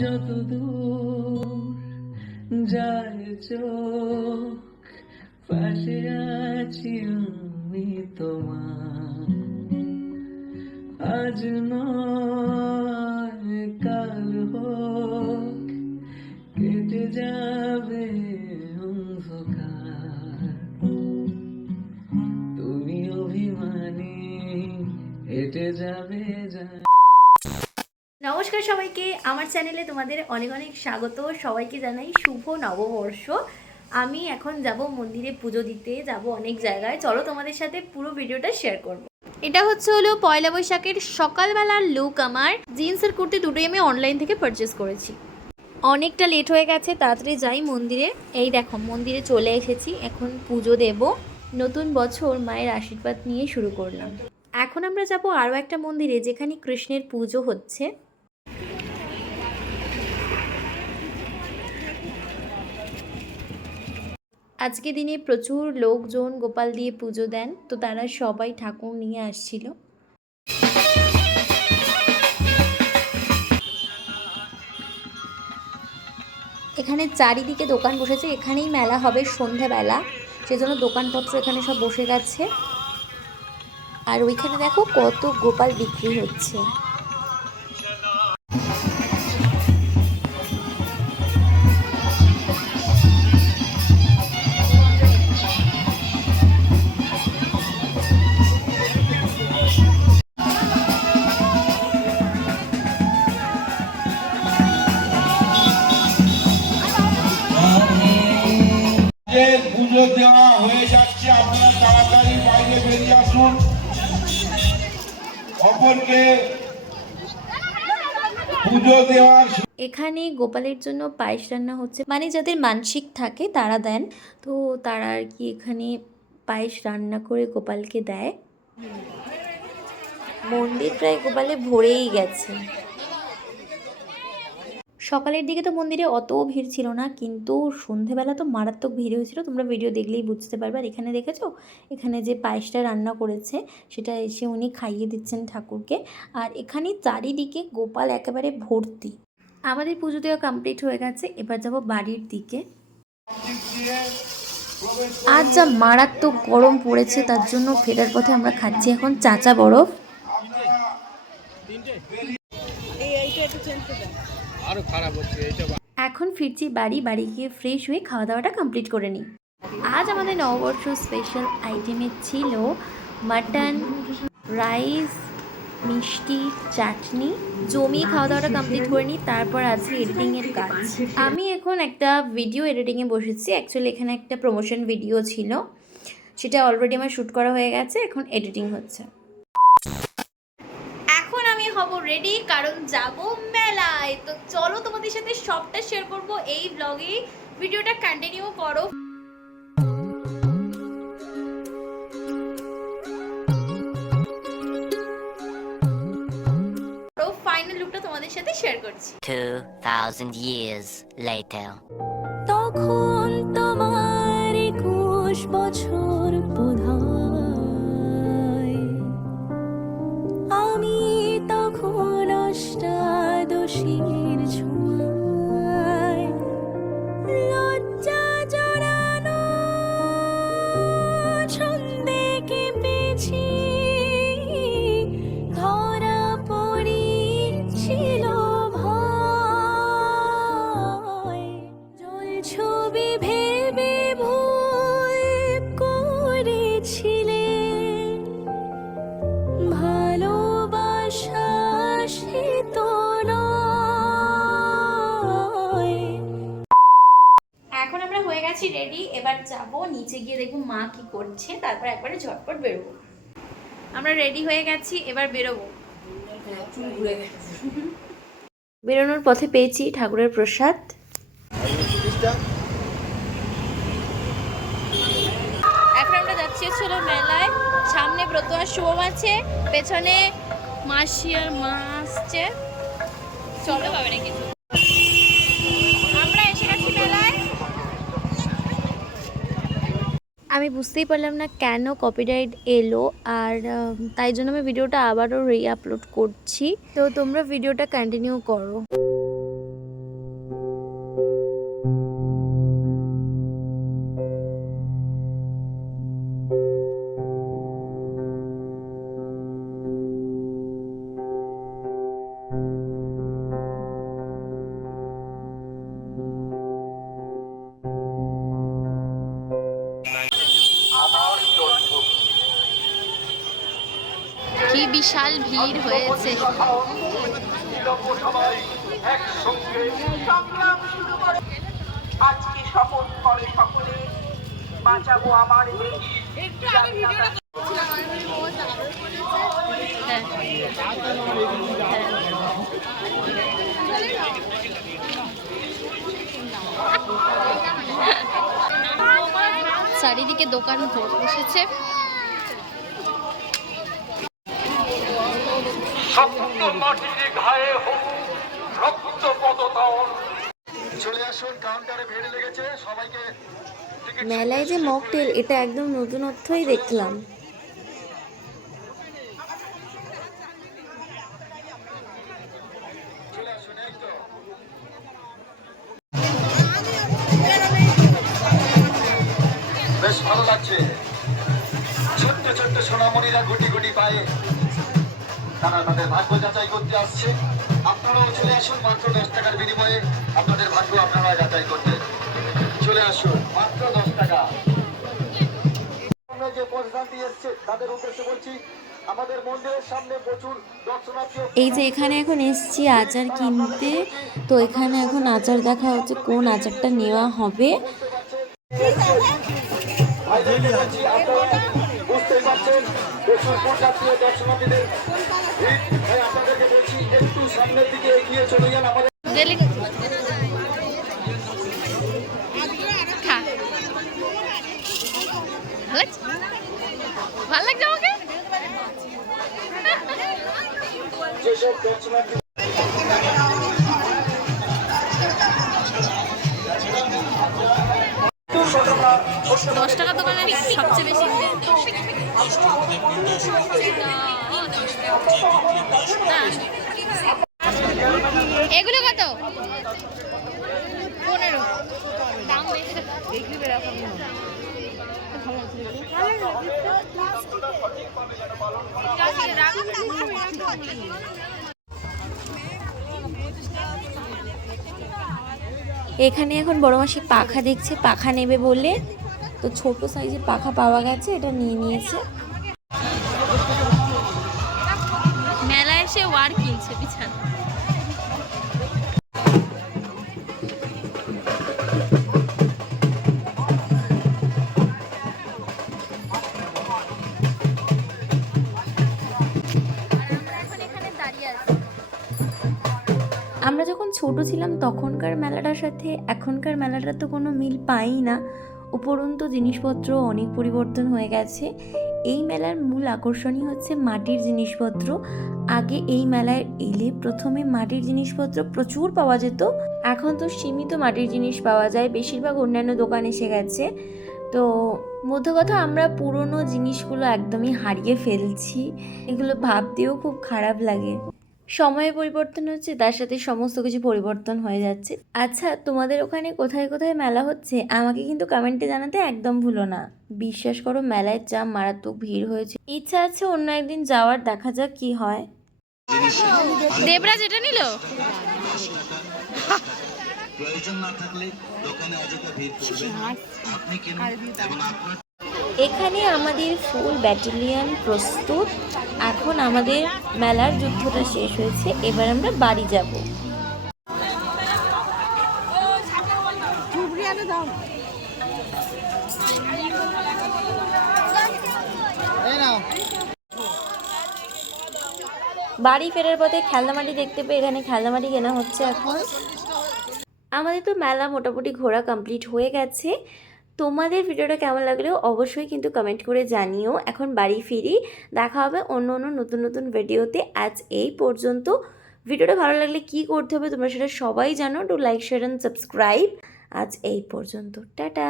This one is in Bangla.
যত দূর যায় চোখ পাশে আছি আমি তোমার। আজ নয় কাল হোক কেটে যাবে অন্ধকার, তুমি অভিমানী হেঁটে যাবে নমস্কার সবাইকে, আমার চ্যানেলে তোমাদের অনেক অনেক স্বাগত। সবাইকে জানাই শুভ নববর্ষ। আমি এখন যাব মন্দিরে পুজো দিতে, যাব অনেক জায়গায়। চলো তোমাদের সাথে পুরো ভিডিওটা শেয়ার করব। এটা হলো পয়লা বৈশাখের সকালবেলার লুক। আমার জিন্স আর কুর্তি দুটোই আমি অনলাইন থেকে পারচেস করেছি। অনেকটা লেট হয়ে গেছে, তাড়াতাড়ি যাই মন্দিরে। এই দেখো মন্দিরে চলে এসেছি, এখন পুজো দেব। নতুন বছর মায়ের আশীর্বাদ নিয়ে শুরু করলাম। এখন আমরা যাব আরও একটা মন্দিরে যেখানে কৃষ্ণের পুজো হচ্ছে। আজকে দিনে প্রচুর লোকজন গোপাল দিয়ে পুজো দেন, তো তারা সবাই ঠাকুর নিয়ে আসছিল। এখানে চারিদিকে দোকান বসেছে, এখানেই মেলা হবে সন্ধ্যাবেলা, সেজন্য দোকানপত্র এখানে সব বসে গেছে। আর ওইখানে দেখো কত গোপাল বিক্রি হচ্ছে। পুজো দেওয়া হয়ে যাচ্ছে, আপনারা তাড়াতাড়ি বাইরে বেরিয়ে আসুন। অপরকে পুজো দেওয়ার এখানে গোপালের জন্য পায়েস রান্না হচ্ছে, মানে যাদের মানসিক থাকে তারা দেন, তো তারা আর কি এখানে পায়েস রান্না করে গোপালকে দেয়। মন্দির প্রায় গোপালে ভরেই গেছে। সকালের দিকে তো মন্দিরে অত ভিড় ছিল না, কিন্তু সন্ধেবেলা তো মারাত্মক ভিড় হয়েছিল, তোমরা ভিডিও দেখলেই বুঝতে পারবে। আর এখানে দেখেছো, এখানে যে পায়েসটা রান্না করেছে সেটা এসে উনি খাইয়ে দিচ্ছেন ঠাকুরকে। আর এখানে চারিদিকে গোপাল একেবারে ভর্তি। আমাদের পুজো দেওয়া কমপ্লিট হয়ে গেছে, এবার যাব বাড়ির দিকে। আজ যা মারাত্মক গরম পড়েছে, তার জন্য ফেরার পথে আমরা খাচ্ছি এখন চাচা বরফ। এখন ফিরছি বাড়ি গিয়ে ফ্রেশ হয়ে খাওয়া দাওয়াটা কমপ্লিট করে নিই। আজ আমাদের নববর্ষ স্পেশাল আইটেমে ছিল মাটন, রাইস, মিষ্টি, চাটনি। জমিয়ে খাওয়া দাওয়াটা কমপ্লিট করে নিই, তারপর আছে এডিটিংয়ের কাজ। আমি এখন একটা ভিডিও এডিটিংয়ে বসেছি। অ্যাকচুয়ালি এখানে একটা প্রমোশন ভিডিও ছিল, সেটা অলরেডি আমার শ্যুট করা হয়ে গেছে, এখন এডিটিং হচ্ছে। এখন আমি হব রেডি, কারণ যাব মেলায়। তো চলো তোমাদের সাথে সবটা শেয়ার করব এই ব্লগে, ভিডিওটা কন্টিনিউ করো। ফাইনাল লুকটা তোমাদের সাথে শেয়ার করছি। 2000 years later. তখন তোমার 21 বছর বোধহয়, আমি তখন অষ্টাদশীর ছোঁয়ায় লজ্জা জড়ানো ছন্দে কেঁপেছি, ধরা পড়িছিল ভয়। জল ছবি ভেবে ভুল করেছিলে, ভালোবাসা সে তো নয়। এখন আমরা হয়ে গেছি রেডি, এবার যাব নিচে গিয়ে দেখবো মা কি করছে, তারপর একবারে ঝটপট বেরোবো। আমরা রেডি হয়ে গেছি, এবার বেরোবো। বেরোনোর পথে পেয়েছি ঠাকুরের প্রসাদ। এখন আমরা যাচ্ছি মেলায়। সামনে ব্রতোয়া শুভম আছে, পেছনে মাসি আর মা আসছে। চলো পাবে না কিছু। আমরা এসে গেছি মেলায়। আমি বুঝতেই পারলাম না কেন কপিরাইট এলো, আর তাই জন্য আমি ভিডিওটা আবারও রি আপলোড করছি। তো তোমরা ভিডিওটা কন্টিনিউ করো। কি বিশাল ভিড় হয়েছে। সংগ্রাম শুরু করে আজকে শপথ করে সকলে বাঁচাবো আমার দেশ। চারিদিকে দোকান বসেছে। মেলায় যে মকটেল, এটা একদম নতুনত্বই দেখলাম। বেশ ভালো লাগছে। ছোট্ট ছোট্ট সোনামণিরা গুটি গুটি পায়ে তারা তাদের ভাগ্য যাচাই করতে আসছে। আপনারাও চলে আসুন, মাত্র 10 টাকার বিনিময়ে আপনাদের ভাগ্য আপনারা যাচাই করতে চলে আসুন, মাত্র 10 টাকা। আমরা যে প্রশাসনটি এসছে তাদের উদ্দেশ্যে বলছি, আমাদের মন্দিরের সামনে প্রচুর দর্শনার্থী। এই যে এখানে এখন এসছি আচার কিনতে, তো এখানে এখন আচার দেখা হচ্ছে কোন আচারটা নেওয়া হবে। বুঝতেই পারছেন প্রচুর পুরযাত্রী দর্শনার্থীদের ভিড়। তাই আপনাদেরকে বলছি একটু সামনের দিকে এগিয়ে চলে যান। আমাদের ভালো লাগছে আমাকে। যেসব দর্শনার্থী 10 টাকা দোকানে সবচেয়ে বেশি এগুলো কত? 15 দাম বেশি। এখানে এখন বড় মাসি পাখা দেখছে, পাখা নেবে বলে, তো ছোট সাইজের পাখা পাওয়া গেছে, এটা নিয়ে নিয়েছে। মেলায় এসে ওয়ার কিনছে বিছানা। আমরা যখন ছোট ছিলাম তখনকার মেলাটার সাথে এখনকার মেলাটার তো কোনো মিল পাই না। উপরন্তু জিনিসপত্র অনেক পরিবর্তন হয়ে গেছে। এই মেলার মূল আকর্ষণই হচ্ছে মাটির জিনিসপত্র। আগে এই মেলায় এলে প্রথমে মাটির জিনিসপত্র প্রচুর পাওয়া যেত, এখন তো সীমিত মাটির জিনিস পাওয়া যায়, বেশিরভাগ অন্যান্য দোকান এসে গেছে। তো মধ্য কথা আমরা পুরনো জিনিসগুলো একদমই হারিয়ে ফেলছি, এগুলো ভাবতেও খুব খারাপ লাগে। সময়ের পরিবর্তন হচ্ছে, তার সাথে সমস্ত কিছু পরিবর্তন হয়ে যাচ্ছে। আচ্ছা, তোমাদের ওখানে কোথায় কোথায় মেলা হচ্ছে আমাকে কিন্তু কমেন্টে জানাতে একদম ভুলো না। বিশ্বাস করো, মেলায় যা মারাত্মক ভিড় হয়েছে। ইচ্ছা আছে অন্য একদিন যাওয়ার, দেখা যাক কি হয়। দেবরাজ এটা নিল। প্রয়োজন না থাকলে দোকানে অযথা ভিড় করবেন, আপনি কিনুন এবং আপনার। এখানে আমাদের ফুল ব্যাটালিয়ন প্রস্তুত। এখন আমাদের মেলার যুদ্ধটা শেষ হয়েছে, এবার আমরা বাড়ি যাব। বাড়ি ফেরার পথে খেলনামাটি দেখতে পেয়ে এখানে খেলনামাটি কেনা হচ্ছে। এখন আমাদের তো মেলা মোটামুটি ঘোরা কমপ্লিট হয়ে গেছে। তোমাদের ভিডিওটা কেমন লাগলেও অবশ্যই কিন্তু কমেন্ট করে জানিও। এখন বাড়ি ফিরি, দেখা হবে অন্য অন্য নতুন নতুন ভিডিওতে। আজ এই পর্যন্ত। ভিডিওটা ভালো লাগলে কি করতে হবে তোমরা সেটা সবাই জানো। To like, share and subscribe. আজ এই পর্যন্ত, টাটা।